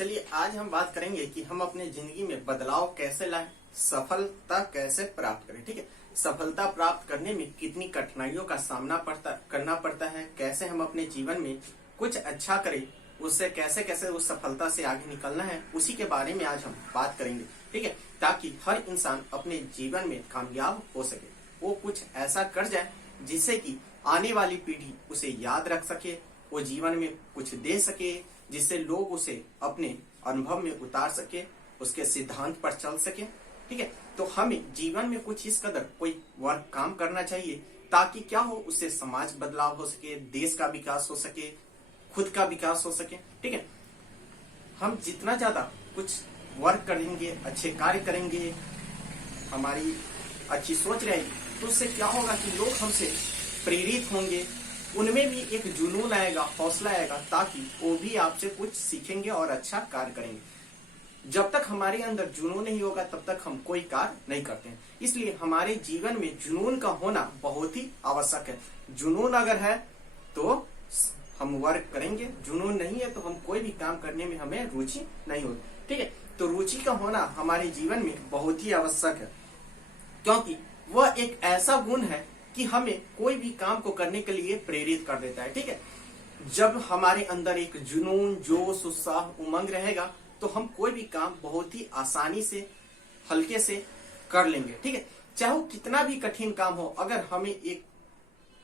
चलिए आज हम बात करेंगे कि हम अपने जिंदगी में बदलाव कैसे लाएं, सफलता कैसे प्राप्त करें। ठीक है, सफलता प्राप्त करने में कितनी कठिनाइयों का सामना करना पड़ता है, कैसे हम अपने जीवन में कुछ अच्छा करें, उससे कैसे कैसे उस सफलता से आगे निकलना है, उसी के बारे में आज हम बात करेंगे। ठीक है, ताकि हर इंसान अपने जीवन में कामयाब हो सके, वो कुछ ऐसा कर जाए जिससे कि आने वाली पीढ़ी उसे याद रख सके, वो जीवन में कुछ दे सके, जिससे लोग उसे अपने अनुभव में उतार सके, उसके सिद्धांत पर चल सके। ठीक है, तो हमें जीवन में कुछ इस कदर कोई वर्क काम करना चाहिए ताकि क्या हो, उससे समाज बदलाव हो सके, देश का विकास हो सके, खुद का विकास हो सके। ठीक है, हम जितना ज्यादा कुछ वर्क करेंगे, अच्छे कार्य करेंगे, हमारी अच्छी सोच रहेगी, तो उससे क्या होगा कि लोग हमसे प्रेरित होंगे, उनमें भी एक जुनून आएगा, हौसला आएगा, ताकि वो भी आपसे कुछ सीखेंगे और अच्छा कार्य करेंगे। जब तक हमारे अंदर जुनून नहीं होगा तब तक हम कोई कार्य नहीं करते हैं। इसलिए हमारे जीवन में जुनून का होना बहुत ही आवश्यक है। जुनून अगर है तो हम वर्क करेंगे, जुनून नहीं है तो हम कोई भी काम करने में हमें रुचि नहीं होगी। ठीक है, तो रुचि का होना हमारे जीवन में बहुत ही आवश्यक है, क्योंकि वह एक ऐसा गुण है कि हमें कोई भी काम को करने के लिए प्रेरित कर देता है। ठीक है, जब हमारे अंदर एक जुनून, जोश, उत्साह, उमंग रहेगा तो हम कोई भी काम बहुत ही आसानी से, हल्के से कर लेंगे। ठीक है, चाहे वो कितना भी कठिन काम हो, अगर हमें एक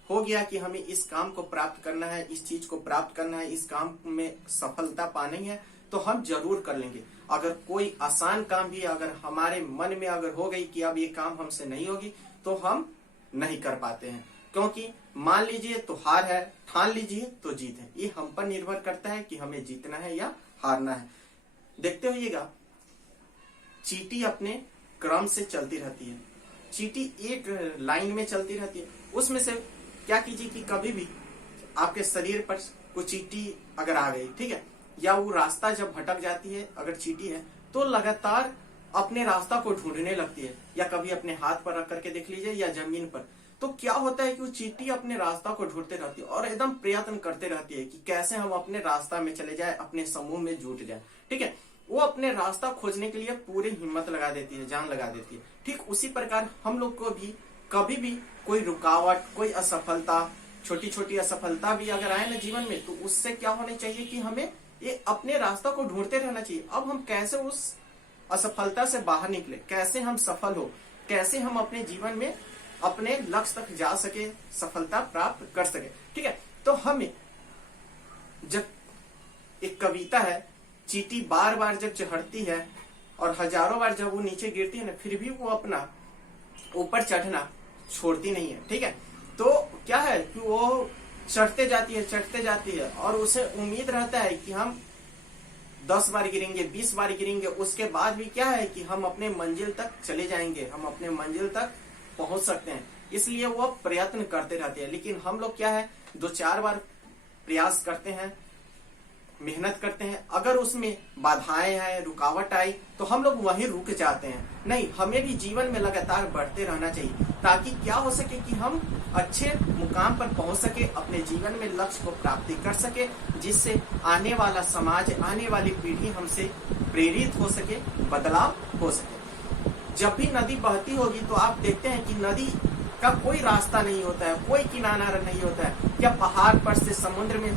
हो गया कि हमें इस काम को प्राप्त करना है, इस चीज को प्राप्त करना है, इस काम में सफलता पानी है, तो हम जरूर कर लेंगे। अगर कोई आसान काम भी अगर हमारे मन में अगर हो गई कि अब ये काम हमसे नहीं होगी, तो हम नहीं कर पाते हैं, क्योंकि मान लीजिए तो हार है, ठान लीजिए तो जीत है। ये हम पर निर्भर करता है कि हमें जीतना है या हारना है। देखते होइएगा, चींटी अपने क्रम से चलती रहती है, चींटी एक लाइन में चलती रहती है। उसमें से क्या कीजिए कि कभी भी आपके शरीर पर कोई चींटी अगर आ गई, ठीक है, या वो रास्ता जब भटक जाती है, अगर चींटी है तो लगातार अपने रास्ता को ढूंढने लगती है, या कभी अपने हाथ पर रख करके देख लीजिए या जमीन पर, तो क्या होता है कि वो चींटी अपने रास्ता को ढूंढते रहती है और एकदम प्रयत्न करते रहती है कि कैसे हम अपने रास्ता में चले जाए, अपने समूह में जुट जाए। ठीक है, वो अपने रास्ता खोजने के लिए पूरी हिम्मत लगा देती है, जान लगा देती है। ठीक उसी प्रकार हम लोग को भी कभी भी कोई रुकावट, कोई असफलता, छोटी छोटी असफलता भी अगर आए ना जीवन में, तो उससे क्या होना चाहिए कि हमें ये अपने रास्ता को ढूंढते रहना चाहिए। अब हम कैसे उस असफलता से बाहर निकले, कैसे हम सफल हो, कैसे हम अपने जीवन में अपने लक्ष्य तक जा सके, सफलता प्राप्त कर सके। ठीक है, तो हमें जब एक कविता है, चींटी बार बार जब चढ़ती है और हजारों बार जब वो नीचे गिरती है ना, फिर भी वो अपना ऊपर चढ़ना छोड़ती नहीं है। ठीक है, तो क्या है कि वो चढ़ते जाती है और उसे उम्मीद रहता है कि हम 10 बार गिरेंगे, 20 बार गिरेंगे, उसके बाद भी क्या है कि हम अपने मंजिल तक चले जाएंगे, हम अपने मंजिल तक पहुंच सकते हैं। इसलिए वो प्रयत्न करते रहते हैं। लेकिन हम लोग क्या है, 2-4 बार प्रयास करते हैं, मेहनत करते हैं, अगर उसमें बाधाएं हैं, रुकावट आई, तो हम लोग वहीं रुक जाते हैं। नहीं, हमें भी जीवन में लगातार बढ़ते रहना चाहिए, ताकि क्या हो सके कि हम अच्छे मुकाम पर पहुंच सके, अपने जीवन में लक्ष्य को प्राप्ति कर सके, जिससे आने वाला समाज, आने वाली पीढ़ी हमसे प्रेरित हो सके, बदलाव हो सके। जब भी नदी बहती होगी तो आप देखते हैं कि नदी का कोई रास्ता नहीं होता है, कोई किनारा नहीं होता है, या पहाड़ पर से, समुद्र में,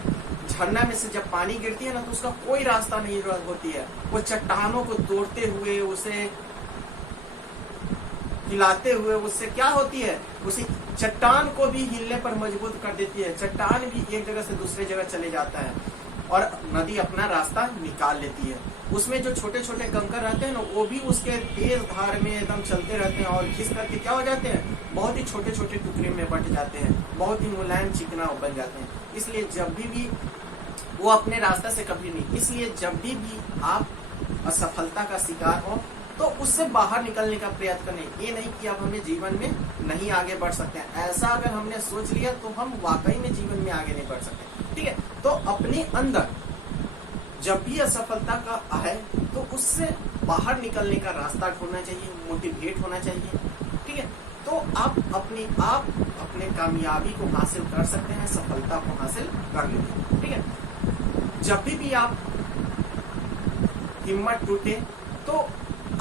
झरना में से जब पानी गिरती है ना, तो उसका कोई रास्ता नहीं होती है। वो चट्टानों को तोड़ते हुए, उसे हिलाते हुए, उससे क्या होती है, उसी चट्टान को भी हिलने पर मजबूत कर देती है। चट्टान भी एक जगह से दूसरे जगह चले जाता है और नदी अपना रास्ता निकाल लेती है। उसमें जो छोटे छोटे कंकर रहते हैं ना, वो भी उसके तेज धार में एकदम चलते रहते हैं और घिस करके क्या हो जाते हैं, बहुत ही छोटे छोटे टुकड़े में बट जाते हैं, बहुत ही मुलायम, चिकना बन जाते हैं। इसलिए जब भी वो अपने रास्ते से कभी नहीं, इसलिए जब भी आप असफलता का शिकार हो तो उससे बाहर निकलने का प्रयास करें। ये नहीं कि अब हमें जीवन में नहीं आगे बढ़ सकते हैं, ऐसा अगर हमने सोच लिया तो हम वाकई में जीवन में आगे नहीं बढ़ सकते। ठीक है, तो अपने अंदर जब भी असफलता का आए तो उससे बाहर निकलने का रास्ता ढूंढना चाहिए, मोटिवेट होना चाहिए। ठीक है, तो आप अपने कामयाबी को हासिल कर सकते हैं, सफलता को हासिल कर लेते हैं। ठीक है, जब भी आप हिम्मत टूटे। तो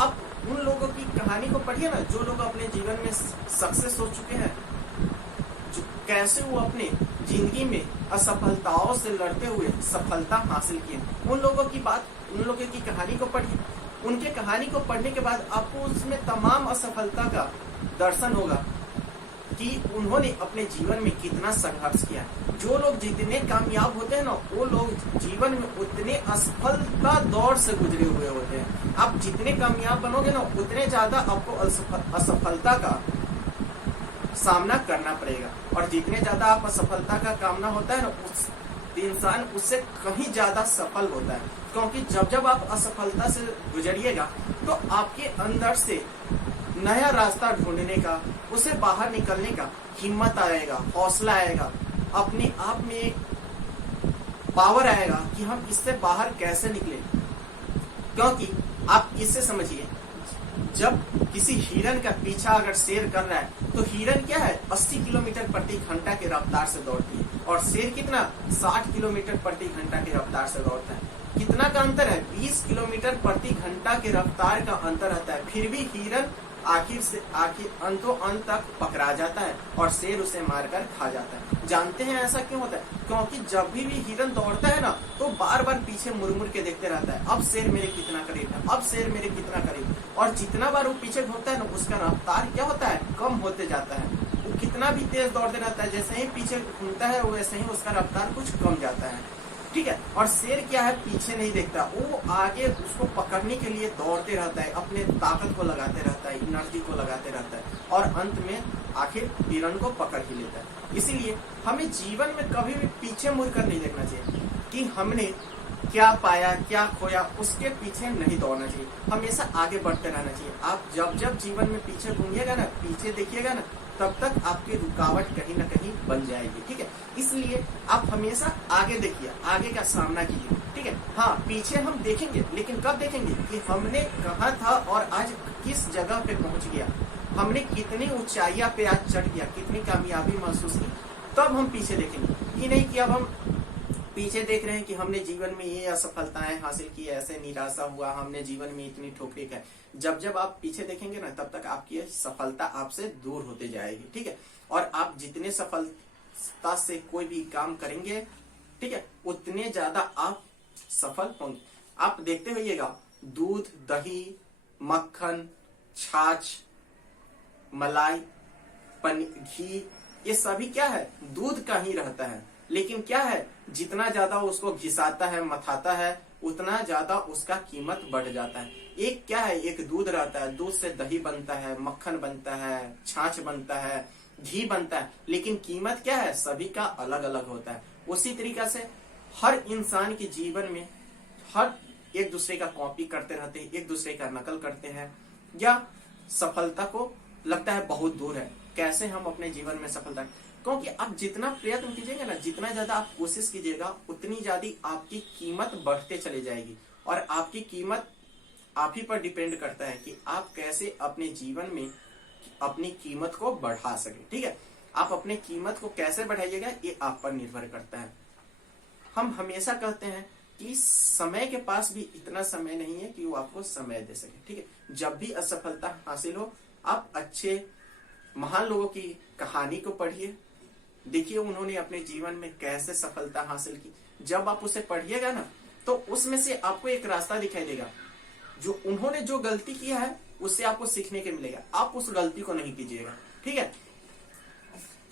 अब उन लोगों की कहानी को पढ़िए ना, जो लोग अपने जीवन में सक्सेस हो चुके हैं, जो कैसे वो अपने जिंदगी में असफलताओं से लड़ते हुए सफलता हासिल किए, उन लोगों की बात, उन लोगों की कहानी को पढ़िए। उनके कहानी को पढ़ने के बाद आपको उसमें तमाम असफलता का दर्शन होगा कि उन्होंने अपने जीवन में कितना संघर्ष किया। जो लोग जितने कामयाब होते हैं ना, वो लोग जीवन में उतने असफलता दौर से गुजरे हुए होते हैं। आप जितने कामयाब बनोगे ना, उतने ज्यादा आपको असफलता का सामना करना पड़ेगा। और जितने ज्यादा आप असफलता का कामना होता है ना, उस इंसान उससे कहीं ज्यादा सफल होता है। क्योंकि जब जब आप असफलता से गुजरिएगा तो आपके अंदर से नया रास्ता ढूंढने का, उसे बाहर निकलने का हिम्मत आएगा, हौसला आएगा, अपने आप में एक पावर आएगा कि हम इससे बाहर कैसे निकले। क्योंकि आप इससे समझिए, जब किसी हिरन का पीछा अगर शेर कर रहा है तो हिरन क्या है 80 किलोमीटर प्रति घंटा की रफ्तार से दौड़ती है, और शेर कितना 60 किलोमीटर प्रति घंटा की रफ्तार से दौड़ता है। कितना का अंतर है? 20 किलोमीटर प्रति घंटा की रफ्तार का अंतर रहता है। फिर भी हिरन आखिर अंतों अंत तक पकड़ा जाता है और शेर उसे मारकर खा जाता है। जानते हैं ऐसा क्यों होता है? क्योंकि जब भी हिरन दौड़ता है ना, तो बार बार पीछे मुड़ के देखते रहता है, अब शेर मेरे कितना करीब है, अब शेर मेरे कितना करीब। और जितना बार वो पीछे घूमता है ना, उसका रफ्तार क्या होता है? कम होते जाता है। वो कितना भी तेज दौड़ते रहता है, जैसे ही पीछे घूमता है वैसे ही उसका रफ्तार कुछ कम जाता है। ठीक है। और शेर क्या है, पीछे नहीं देखता, वो आगे उसको पकड़ने के लिए दौड़ते रहता है, अपने ताकत को लगाते रहता है, एनर्जी को लगाते रहता है, और अंत में आखिर हिरन को पकड़ ही लेता है। इसीलिए हमें जीवन में कभी भी पीछे मुड़कर नहीं देखना चाहिए कि हमने क्या पाया क्या खोया, उसके पीछे नहीं दौड़ना चाहिए, हमेशा आगे बढ़ते रहना चाहिए। आप जब जब जीवन में पीछे घूमिएगा ना, पीछे देखिएगा ना, तब तक आपकी रुकावट कहीं ना कहीं बन जाएगी। ठीक है। इसलिए आप हमेशा आगे देखिए, आगे का सामना कीजिए। ठीक है। हाँ, पीछे हम देखेंगे, लेकिन कब देखेंगे कि हमने कहाँ था और आज किस जगह पे पहुंच गया, हमने कितनी ऊंचाइयां पे आज चढ़ गया, कितनी कामयाबी महसूस की, तब हम पीछे देखेंगे। ये नहीं कि अब हम पीछे देख रहे हैं कि हमने जीवन में ये असफलताएं हासिल की, ऐसे निराशा हुआ, हमने जीवन में इतनी ठोकरें खाई। जब जब आप पीछे देखेंगे ना, तब तक आपकी सफलता आपसे दूर होते जाएगी। ठीक है। और आप जितने सफलता से कोई भी काम करेंगे, ठीक है, उतने ज्यादा आप सफल होंगे। आप देखते होइएगा, दूध, दही, मक्खन, छाछ, मलाई, पनीर, घी, ये सभी क्या है? दूध का ही रहता है। लेकिन क्या है, जितना ज्यादा उसको घिसाता है, मथाता है, उतना ज्यादा उसका कीमत बढ़ जाता है। एक क्या है, एक दूध रहता है, दूध से दही बनता है, मक्खन बनता है, छाछ बनता है, घी बनता है, लेकिन कीमत क्या है, सभी का अलग अलग होता है। उसी तरीके से हर इंसान के जीवन में हर एक दूसरे का कॉपी करते रहते हैं, एक दूसरे का नकल करते हैं, या सफलता को लगता है बहुत दूर है, कैसे हम अपने जीवन में सफलता। क्योंकि आप जितना प्रयत्न कीजिएगा ना, जितना ज्यादा आप कोशिश कीजिएगा, उतनी ज्यादा आपकी कीमत बढ़ते चली जाएगी। और आपकी कीमत आप ही पर डिपेंड करता है कि आप कैसे अपने जीवन में अपनी कीमत को बढ़ा सके। ठीक है। आप अपने कीमत को कैसे बढ़ाइएगा, ये आप पर निर्भर करता है। हम हमेशा कहते हैं कि समय के पास भी इतना समय नहीं है कि वो आपको समय दे सके। ठीक है। जब भी असफलता हासिल हो, आप अच्छे महान लोगों की कहानी को पढ़िए, देखिए उन्होंने अपने जीवन में कैसे सफलता हासिल की। जब आप उसे पढ़िएगा ना, तो उसमें से आपको एक रास्ता दिखाई देगा, जो उन्होंने जो गलती किया है उससे आपको सीखने के मिलेगा। आप उस गलती को नहीं कीजिएगा। ठीक है।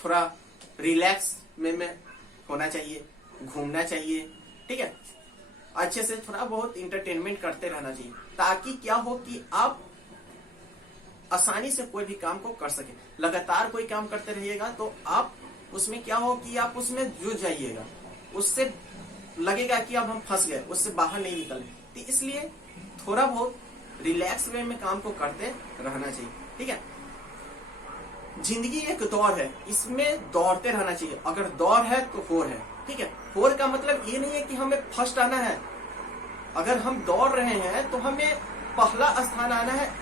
थोड़ा रिलैक्स में होना चाहिए, घूमना चाहिए। ठीक है। अच्छे से थोड़ा बहुत इंटरटेनमेंट करते रहना चाहिए, ताकि क्या हो कि आप आसानी से कोई भी काम को कर सके। लगातार कोई काम करते रहिएगा तो आप उसमें क्या हो कि आप उसमें जुझ जाइएगा, उससे लगेगा कि अब हम फंस गए, उससे बाहर नहीं निकले। तो इसलिए थोड़ा बहुत रिलैक्स वे में काम को करते रहना चाहिए। ठीक है। जिंदगी एक दौड़ है, इसमें दौड़ते रहना चाहिए। अगर दौड़ है तो होर है। ठीक है। होर का मतलब ये नहीं है कि हमें फर्स्ट आना है। अगर हम दौड़ रहे हैं तो हमें पहला स्थान आना है,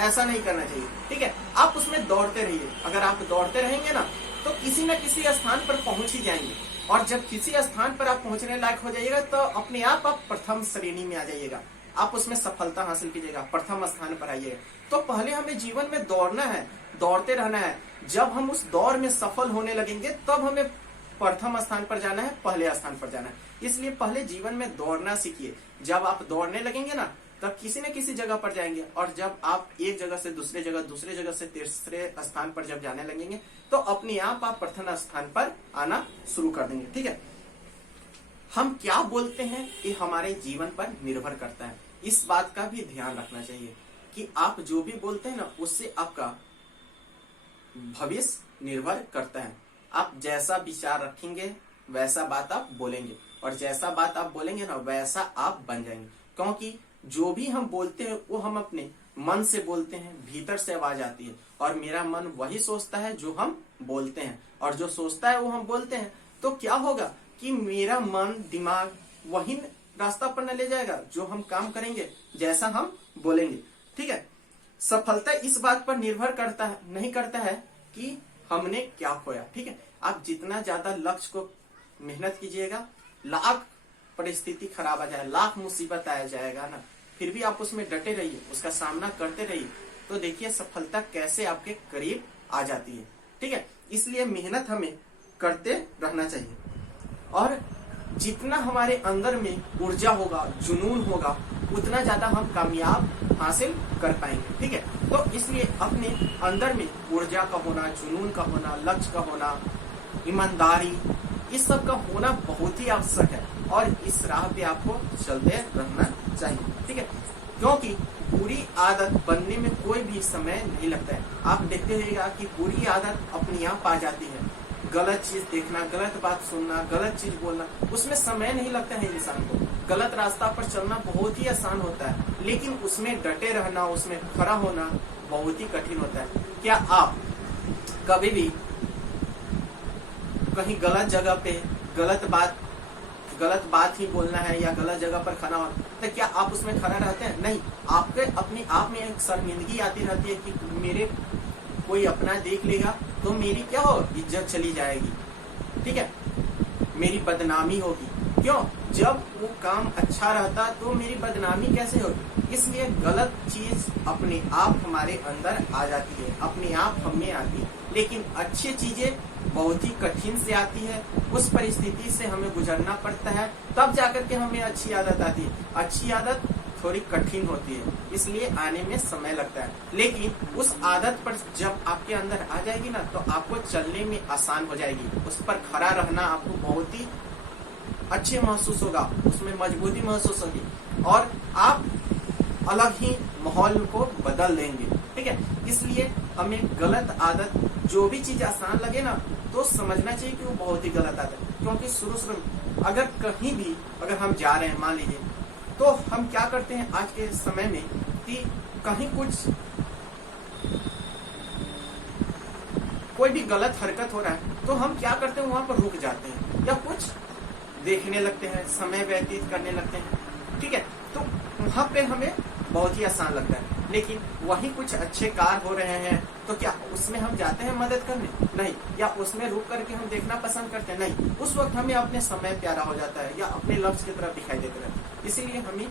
ऐसा नहीं करना चाहिए। ठीक है। आप उसमें दौड़ते रहिए। अगर आप दौड़ते रहेंगे ना, तो किसी न किसी स्थान पर पहुंच ही जाएंगे। और जब किसी स्थान पर आप पहुंचने लायक हो जाइएगा, तो अपने आप प्रथम श्रेणी में आ जाइएगा। आप उसमें सफलता हासिल कीजिएगा, प्रथम स्थान पर आइएगा। तो पहले हमें जीवन में दौड़ना है, दौड़ते रहना है। जब हम उस दौड़ में सफल होने लगेंगे तब हमें प्रथम स्थान पर जाना है, पहले स्थान पर जाना है। इसलिए पहले जीवन में दौड़ना सीखिए। जब आप दौड़ने लगेंगे ना तब किसी न किसी जगह पर जाएंगे, और जब आप एक जगह से दूसरे जगह, दूसरे जगह से तीसरे स्थान पर जब जाने लगेंगे तो अपने आप प्रथम स्थान पर आना शुरू कर देंगे। ठीक है, हम क्या बोलते हैं ये हमारे जीवन पर निर्भर करता है। इस बात का भी ध्यान रखना चाहिए कि आप जो भी बोलते हैं ना उससे आपका भविष्य निर्भर करता है। आप जैसा विचार रखेंगे वैसा बात आप बोलेंगे, और जैसा बात आप बोलेंगे ना वैसा आप बन जाएंगे। क्योंकि जो भी हम बोलते हैं वो हम अपने मन से बोलते हैं, भीतर से आवाज आती है, और मेरा मन वही सोचता है जो हम बोलते हैं, और जो सोचता है वो हम बोलते हैं। तो क्या होगा कि मेरा मन दिमाग वही रास्ता पर न ले जाएगा जो हम काम करेंगे, जैसा हम बोलेंगे। ठीक है, सफलता इस बात पर निर्भर करता है, नहीं करता है कि हमने क्या खोया। ठीक है, आप जितना ज्यादा लक्ष्य को मेहनत कीजिएगा, लाख परिस्थिति खराब आ जाए, लाख मुसीबत आ जाएगा ना, फिर भी आप उसमें डटे रहिए, उसका सामना करते रहिए, तो देखिए सफलता कैसे आपके करीब आ जाती है। ठीक है, इसलिए मेहनत हमें करते रहना चाहिए, और जितना हमारे अंदर में ऊर्जा होगा, जुनून होगा, उतना ज्यादा हम कामयाब हासिल कर पाएंगे। ठीक है, तो इसलिए अपने अंदर में ऊर्जा का होना, जुनून का होना, लक्ष्य का होना, ईमानदारी, इस सब का होना बहुत ही आवश्यक है, और इस राह पे आपको चलते रहना चाहिए। ठीक है, क्योंकि बुरी आदत बनने में कोई भी समय नहीं लगता है। आप देखते रहिएगा कि बुरी आदत अपने आप आ जाती है। गलत चीज देखना, गलत बात सुनना, गलत चीज बोलना, उसमें समय नहीं लगता है इंसान को। गलत रास्ता पर चलना बहुत ही आसान होता है, लेकिन उसमें डटे रहना, उसमें खड़ा होना बहुत ही कठिन होता है। क्या आप कभी भी कहीं गलत जगह पे गलत बात ही बोलना है या गलत जगह पर खड़ा हो, तो क्या आप उसमें खड़ा रहते हैं? नहीं, आपके अपने आप में एक शर्मिंदगी आती रहती है कि मेरे कोई अपना देख लेगा तो मेरी क्या हो, इज्जत चली जाएगी। ठीक है, मेरी बदनामी होगी। क्यों? जब वो काम अच्छा रहता तो मेरी बदनामी कैसे होगी? इसलिए गलत चीज अपने आप हमारे अंदर आ जाती है, अपने आप हमें आती है, लेकिन अच्छी चीजें बहुत ही कठिन से आती है। उस परिस्थिति से हमें गुजरना पड़ता है, तब जाकर के हमें अच्छी आदत आती है। अच्छी आदत थोड़ी कठिन होती है, इसलिए आने में समय लगता है, लेकिन उस आदत पर जब आपके अंदर आ जाएगी ना तो आपको चलने में आसान हो जाएगी। उस पर खड़ा रहना आपको बहुत ही अच्छे महसूस होगा, उसमें मजबूती महसूस होगी, और आप अलग ही माहौल को बदल देंगे। ठीक है, इसलिए हमें गलत आदत, जो भी चीज आसान लगे ना तो समझना चाहिए कि वो बहुत ही गलत आदत है। क्योंकि शुरू में अगर कहीं भी अगर हम जा रहे हैं, मान लीजिए, तो हम क्या करते हैं आज के समय में कि कहीं कोई भी गलत हरकत हो रहा है तो हम क्या करते हैं, वहां पर रुक जाते हैं या कुछ देखने लगते हैं, समय व्यतीत करने लगते हैं। ठीक है, तो वहां पे हमें बहुत ही आसान लगता है, लेकिन वही कुछ अच्छे कार्य हो रहे हैं तो क्या उसमें हम जाते हैं मदद करने? नहीं। या उसमें रुक करके हम देखना पसंद करते हैं? नहीं। उस वक्त हमें अपने समय प्यारा हो जाता है या अपने लक्ष्य की तरफ दिखाई देते रहते हैं। इसीलिए हमें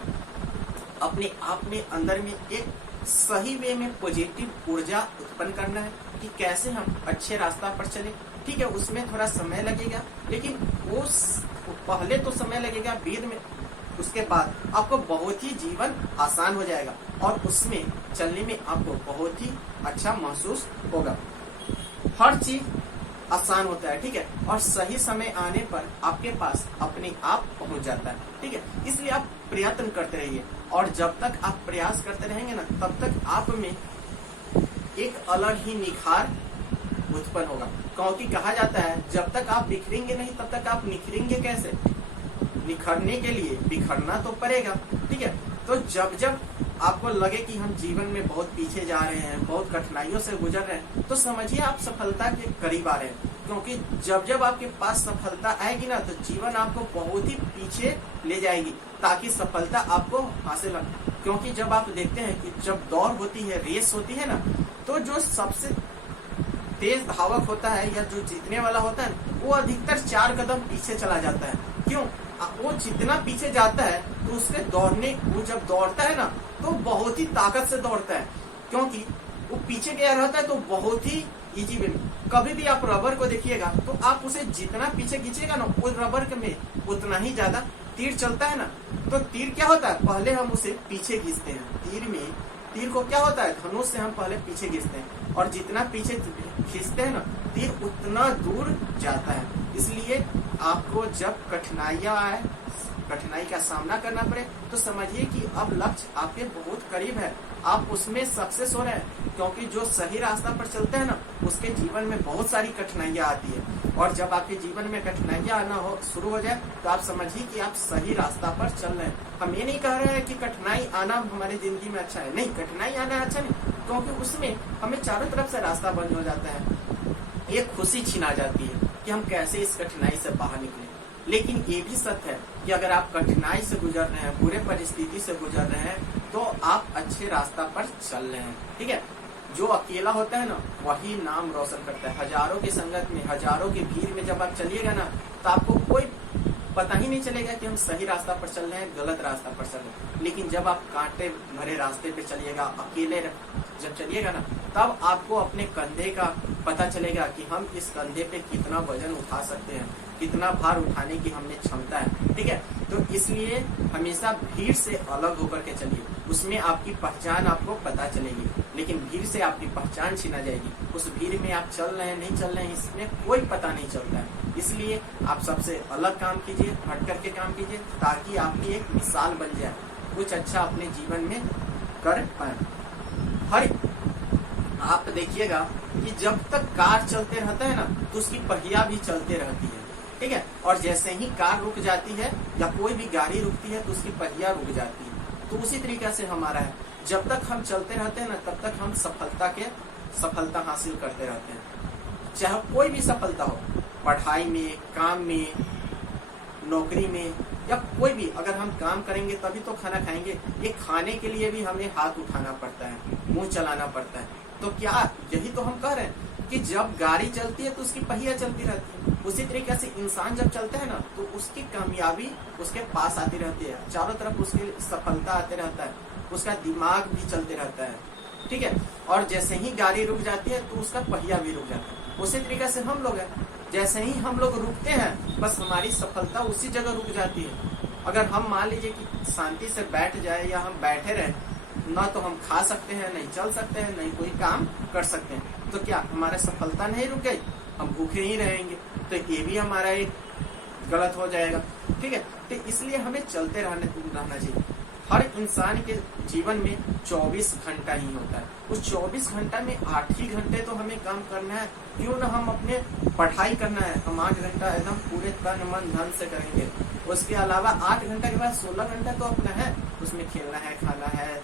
अपने आप में अंदर में एक सही वे में पॉजिटिव ऊर्जा उत्पन्न करना है कि कैसे हम अच्छे रास्ता पर चले। ठीक है, उसमें थोड़ा समय लगेगा, लेकिन पहले तो समय लगेगा, बीच में उसके बाद आपको बहुत ही जीवन आसान हो जाएगा और उसमें चलने में आपको बहुत ही अच्छा महसूस होगा। हर चीज आसान होता है, ठीक है, और सही समय आने पर आपके पास अपने आप पहुंच जाता है। ठीक है, इसलिए आप प्रयत्न करते रहिए, और जब तक आप प्रयास करते रहेंगे ना तब तक आप में एक अलग ही निखार उत्पन्न होगा। क्योंकि कहा जाता है जब तक आप बिखरेंगे नहीं तब तक आप निखरेंगे कैसे? निखरने के लिए बिखरना तो पड़ेगा। ठीक है, तो जब जब आपको लगे कि हम जीवन में बहुत पीछे जा रहे हैं, बहुत कठिनाइयों से गुजर रहे हैं, तो समझिए आप सफलता के करीब आ रहे हैं। क्योंकि जब जब आपके पास सफलता आएगी ना तो जीवन आपको बहुत ही पीछे ले जाएगी ताकि सफलता आपको हासिल हो। क्योंकि जब आप देखते हैं कि जब दौड़ होती है, रेस होती है ना, तो जो सबसे तेज धावक होता है या जो जीतने वाला होता है वो अधिकतर 4 कदम पीछे चला जाता है। क्यों? वो जितना पीछे जाता है तो उसके दौड़ने, वो जब दौड़ता है ना तो बहुत ही ताकत से दौड़ता है, क्योंकि वो पीछे गया रहता है तो बहुत ही इजी वे में। कभी भी आप रबर को देखिएगा तो आप उसे जितना पीछे खींचेगा ना, वो रबर में उतना ही ज्यादा तीर चलता है ना। तो तीर क्या होता है, पहले हम उसे पीछे खींचते हैं। तीर को क्या होता है, धनुष से हम पहले पीछे खींचते हैं, और जितना पीछे खींचते हैं ना तीर उतना दूर जाता है। इसलिए आपको जब कठिनाइयां आए, कठिनाई का सामना करना पड़े, तो समझिए कि अब लक्ष्य आपके बहुत करीब है, आप उसमें सक्सेस हो रहे हैं। क्योंकि जो सही रास्ता पर चलते हैं ना उसके जीवन में बहुत सारी कठिनाइयां आती है, और जब आपके जीवन में कठिनाइयां आना शुरू हो जाए तो आप समझिए कि आप सही रास्ता पर चल रहे हैं। हम ये नहीं कह रहे हैं कि कठिनाई आना हमारी जिंदगी में अच्छा है, नहीं, कठिनाई आना अच्छा नहीं, क्योंकि उसमें हमें चारों तरफ से रास्ता बंद हो जाता है, एक खुशी छीना जाती है कि हम कैसे इस कठिनाई से बाहर निकले। लेकिन ये भी सत्य है कि अगर आप कठिनाई से गुजर रहे हैं, बुरे परिस्थिति से गुजर रहे हैं, तो आप अच्छे रास्ता पर चल रहे हैं। ठीक है, जो अकेला होता है ना वही नाम रोशन करता है। हजारों की संगत में, हजारों की भीड़ में जब आप चलिएगा ना तो आपको कोई पता ही नहीं चलेगा कि हम सही रास्ता पर चल रहे हैं, गलत रास्ता पर चल रहे हैं। लेकिन जब आप कांटे भरे रास्ते पे चलिएगा, अकेले जब चलिएगा ना, तब आपको अपने कंधे का पता चलेगा कि हम इस कंधे पे कितना वजन उठा सकते हैं, कितना भार उठाने की हमने क्षमता है। ठीक है, तो इसलिए हमेशा भीड़ से अलग होकर के चलिए, उसमें आपकी पहचान आपको पता चलेगी। लेकिन भीड़ से आपकी पहचान छीना जाएगी, उस भीड़ में आप चल रहे हैं नहीं चल रहे हैं इसमें कोई पता नहीं चलता है। इसलिए आप सबसे अलग काम कीजिए, हट करके काम कीजिए, ताकि आपकी एक मिसाल बन जाए, कुछ अच्छा अपने जीवन में कर पाए। हर आप देखिएगा कि जब तक कार चलते रहता है ना तो उसकी पहिया भी चलते रहती है। ठीक है, और जैसे ही कार रुक जाती है या कोई भी गाड़ी रुकती है तो उसकी पहिया रुक जाती है। तो उसी तरीके से हमारा है, जब तक हम चलते रहते हैं ना तब तक हम सफलता हासिल करते रहते हैं। चाहे कोई भी सफलता हो, पढ़ाई में, काम में, नौकरी में, या कोई भी, अगर हम काम करेंगे तभी तो खाना खाएंगे। ये खाने के लिए भी हमें हाथ उठाना पड़ता है, मुंह चलाना पड़ता है। तो क्या यही तो हम कह रहे हैं कि जब गाड़ी चलती है तो उसकी पहिया चलती रहती है, उसी तरीके से इंसान जब चलता है ना तो उसकी कामयाबी उसके पास आती रहती है, चारों तरफ उसकी सफलता आते रहता है, उसका दिमाग भी चलते रहता है। ठीक है, और जैसे ही गाड़ी रुक जाती है तो उसका पहिया भी रुक जाता है। उसी तरीके से हम लोग हैं, जैसे ही हम लोग रुकते हैं बस हमारी सफलता उसी जगह रुक जाती है। अगर हम मान लीजिए कि शांति से बैठ जाए या हम बैठे रहे, ना तो हम खा सकते हैं, नहीं चल सकते हैं, नहीं कोई काम कर सकते हैं, तो क्या हमारी सफलता नहीं रुक गई, हम भूखे ही रहेंगे, तो ये भी हमारा एक गलत हो जाएगा। ठीक है, तो इसलिए हमें चलते रहना चाहिए। हर इंसान के जीवन में 24 घंटा ही होता है, उस 24 घंटा में 8 ही घंटे तो हमें काम करना है। क्यों ना हम अपने पढ़ाई करना है, हम 8 घंटा एकदम पूरे तन मन धन से करेंगे। उसके अलावा 8 घंटा के बाद 16 घंटा तो अपना है, उसमें खेलना है, खाना है,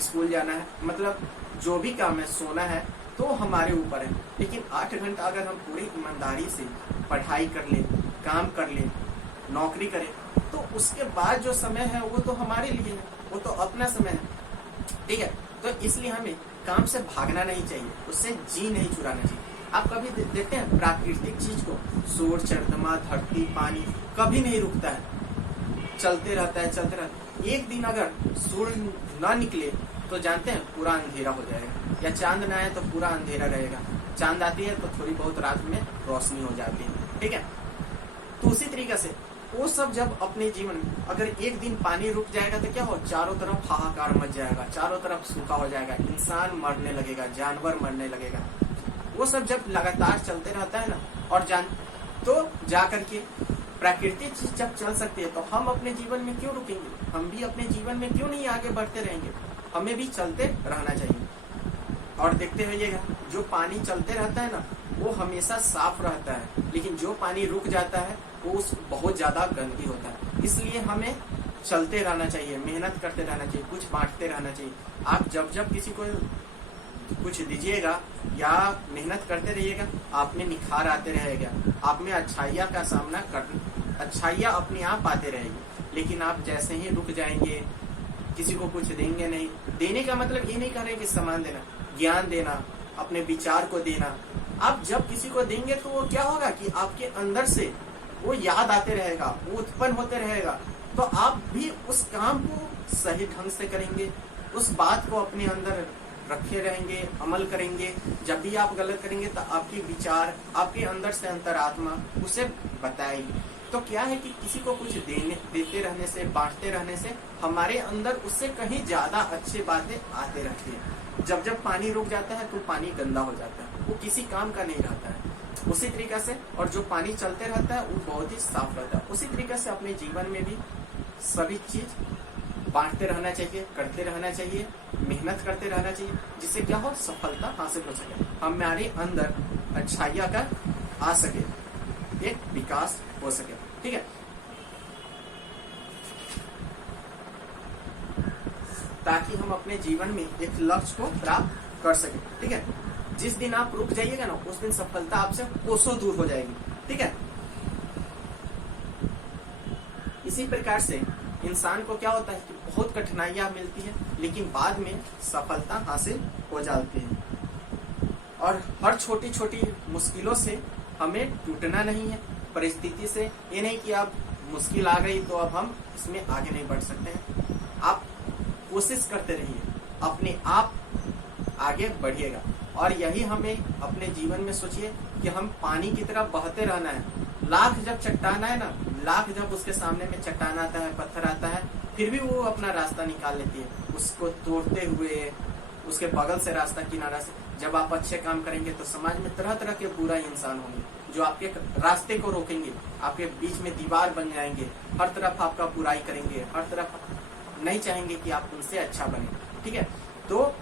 स्कूल जाना है, मतलब जो भी काम है, सोना है, तो हमारे ऊपर है। लेकिन 8 घंटा अगर हम पूरी ईमानदारी से पढ़ाई कर ले, काम कर ले, नौकरी करें, तो उसके बाद जो समय है वो तो हमारे लिए है, वो तो अपना समय है। ठीक है, तो इसलिए हमें काम से भागना नहीं चाहिए, उससे जी नहीं चुराना चाहिए। आप कभी देखते हैं प्राकृतिक चीज को, सूरज, चंद्रमा, धरती, पानी कभी नहीं रुकता है, चलते रहता है, चलते रहता है। एक दिन अगर सूर्य न निकले तो जानते हैं पूरा अंधेरा हो जाएगा, या चांद न आए तो पूरा अंधेरा रहेगा। चांद आती है तो थोड़ी बहुत रात में रोशनी हो जाती है। ठीक है, तो उसी तरीके से वो सब जब अपने जीवन में अगर एक दिन पानी रुक जाएगा तो क्या हो, चारों तरफ हाहाकार मच जाएगा, चारों तरफ सूखा हो जाएगा, इंसान मरने लगेगा, जानवर मरने लगेगा। वो सब जब लगातार चलते रहता है ना, और तो जा करके प्राकृतिक चीज जब चल सकती है तो हम अपने जीवन में क्यों रुकेंगे, हम भी अपने जीवन में क्यों नहीं आगे बढ़ते रहेंगे, हमें भी चलते रहना चाहिए। और देखते रहिएगा, जो पानी चलते रहता है ना वो हमेशा साफ रहता है, लेकिन जो पानी रुक जाता है वो बहुत ज्यादा गंदगी होता है। इसलिए हमें चलते रहना चाहिए, मेहनत करते रहना चाहिए, कुछ बांटते रहना चाहिए। आप जब किसी को कुछ दीजिएगा या मेहनत करते रहिएगा, आप में निखार आते रहेगा, आप में अच्छाइयाँ का सामना अच्छाइयाँ अपने आप आते रहेगी। लेकिन आप जैसे ही रुक जाएंगे, किसी को कुछ देंगे नहीं, देने का मतलब ये नहीं कर रहे कि सामान देना, ज्ञान देना, अपने विचार को देना। आप जब किसी को देंगे तो वो क्या होगा कि आपके अंदर से वो याद आते रहेगा, वो उत्पन्न होते रहेगा, तो आप भी उस काम को सही ढंग से करेंगे, उस बात को अपने अंदर रखे रहेंगे, अमल करेंगे। जब भी आप गलत करेंगे तो आपके विचार, आपके अंदर से अंतरात्मा उसे बताएगी। तो क्या है कि किसी को कुछ देते रहने से, बांटते रहने से हमारे अंदर उससे कहीं ज्यादा अच्छी बातें आते रहती है। जब जब पानी रुक जाता है तो पानी गंदा हो जाता है, वो किसी काम का नहीं रहता है। उसी तरीके से, और जो पानी चलते रहता है वो बहुत ही साफ रहता है। उसी तरीके से अपने जीवन में भी सभी चीज बांटते रहना चाहिए, करते रहना चाहिए, मेहनत करते रहना चाहिए, जिससे क्या हो, सफलता हासिल हो सके, हमारे अंदर अच्छाइयां का आ सके, एक विकास हो सके। ठीक है, ताकि हम अपने जीवन में एक लक्ष्य को प्राप्त कर सके। ठीक है, जिस दिन आप रुक जाइएगा ना, उस दिन सफलता आपसे कोसों दूर हो जाएगी। ठीक है, इसी प्रकार से इंसान को क्या होता है कि बहुत कठिनाइयां मिलती है, लेकिन बाद में सफलता हासिल हो जाती है। और हर छोटी छोटी मुश्किलों से हमें टूटना नहीं है। परिस्थिति से ये नहीं कि अब मुश्किल आ गई तो अब हम इसमें आगे नहीं बढ़ सकते हैं। आप कोशिश करते रहिए, अपने आप आगे बढ़िएगा। और यही हमें अपने जीवन में सोचिए कि हम पानी की तरह बहते रहना है। लाख जब चट्टान है ना, लाख जब उसके सामने में चट्टान आता है, पत्थर आता है, फिर भी वो अपना रास्ता निकाल लेती है, उसको तोड़ते हुए उसके बगल से रास्ता, किनारा से। जब आप अच्छे काम करेंगे तो समाज में तरह तरह के बुरा इंसान होंगे जो आपके रास्ते को रोकेंगे, आपके बीच में दीवार बन जाएंगे, हर तरफ आपका बुराई करेंगे, हर तरफ नहीं चाहेंगे कि आप उनसे अच्छा बने। ठीक है, तो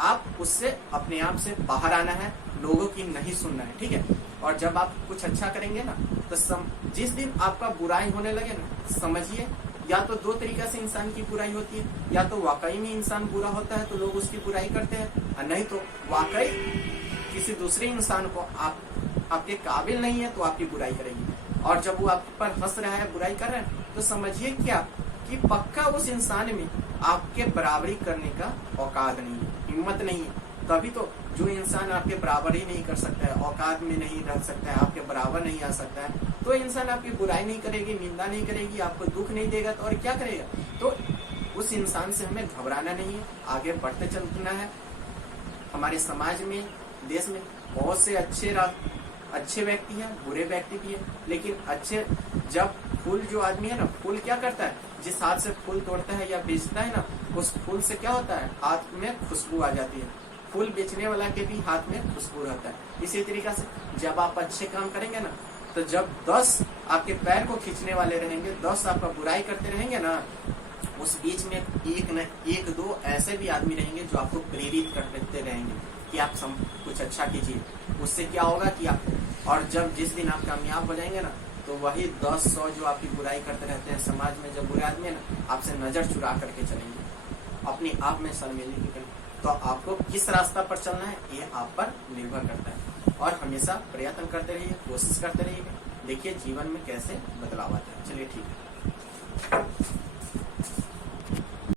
आप उससे अपने आप से बाहर आना है, लोगों की नहीं सुनना है। ठीक है, और जब आप कुछ अच्छा करेंगे ना, तो जिस दिन आपका बुराई होने लगे ना, समझिए या तो दो तरीका से इंसान की बुराई होती है, या तो वाकई में इंसान बुरा होता है तो लोग उसकी बुराई करते हैं, और नहीं तो वाकई किसी दूसरे इंसान को आपके काबिल नहीं है तो आपकी बुराई करेंगे। और जब वो आप पर हंस रहा है, बुराई कर रहा है, तो समझिए क्या कि पक्का उस इंसान में आपके बराबरी करने का औकात नहीं है, हिम्मत नहीं है। तभी तो जो इंसान आपके बराबर ही नहीं कर सकता है, औकात में नहीं रह सकता है, आपके बराबर नहीं आ सकता है, तो इंसान आपकी बुराई नहीं करेगी, निंदा नहीं करेगी, आपको दुख नहीं देगा, तो और क्या करेगा। तो उस इंसान से हमें घबराना नहीं है, आगे बढ़ते चलना है। हमारे समाज में, देश में बहुत से अच्छे व्यक्ति हैं, बुरे व्यक्ति भी हैं, लेकिन अच्छे, जब फूल जो आदमी है ना, फूल क्या करता है, जिस हाथ से फूल तोड़ता है या बेचता है ना, उस फूल से क्या होता है, हाथ में खुशबू आ जाती है। फूल बेचने वाला के भी हाथ में खुशबू रहता है। इसी तरीके से जब आप अच्छे काम करेंगे ना, तो जब 10 आपके पैर को खींचने वाले रहेंगे, 10 आपका बुराई करते रहेंगे ना, उस बीच में एक दो ऐसे भी आदमी रहेंगे जो आपको प्रेरित करते रहेंगे कि आप कुछ अच्छा कीजिए। उससे क्या होगा कि आप, और जब जिस दिन आप कामयाब हो जाएंगे ना, तो वही 10-100 जो आपकी बुराई करते रहते हैं समाज में, जब बुरे आदमी है ना, आपसे नजर चुरा करके चलेंगे, अपने आप में शर्मिंदगी करेंगे। तो आपको किस रास्ता पर चलना है, ये आप पर निर्भर करता है। और हमेशा प्रयत्न करते रहिए, कोशिश करते रहिए, देखिए जीवन में कैसे बदलाव आता है। चलिए ठीक है।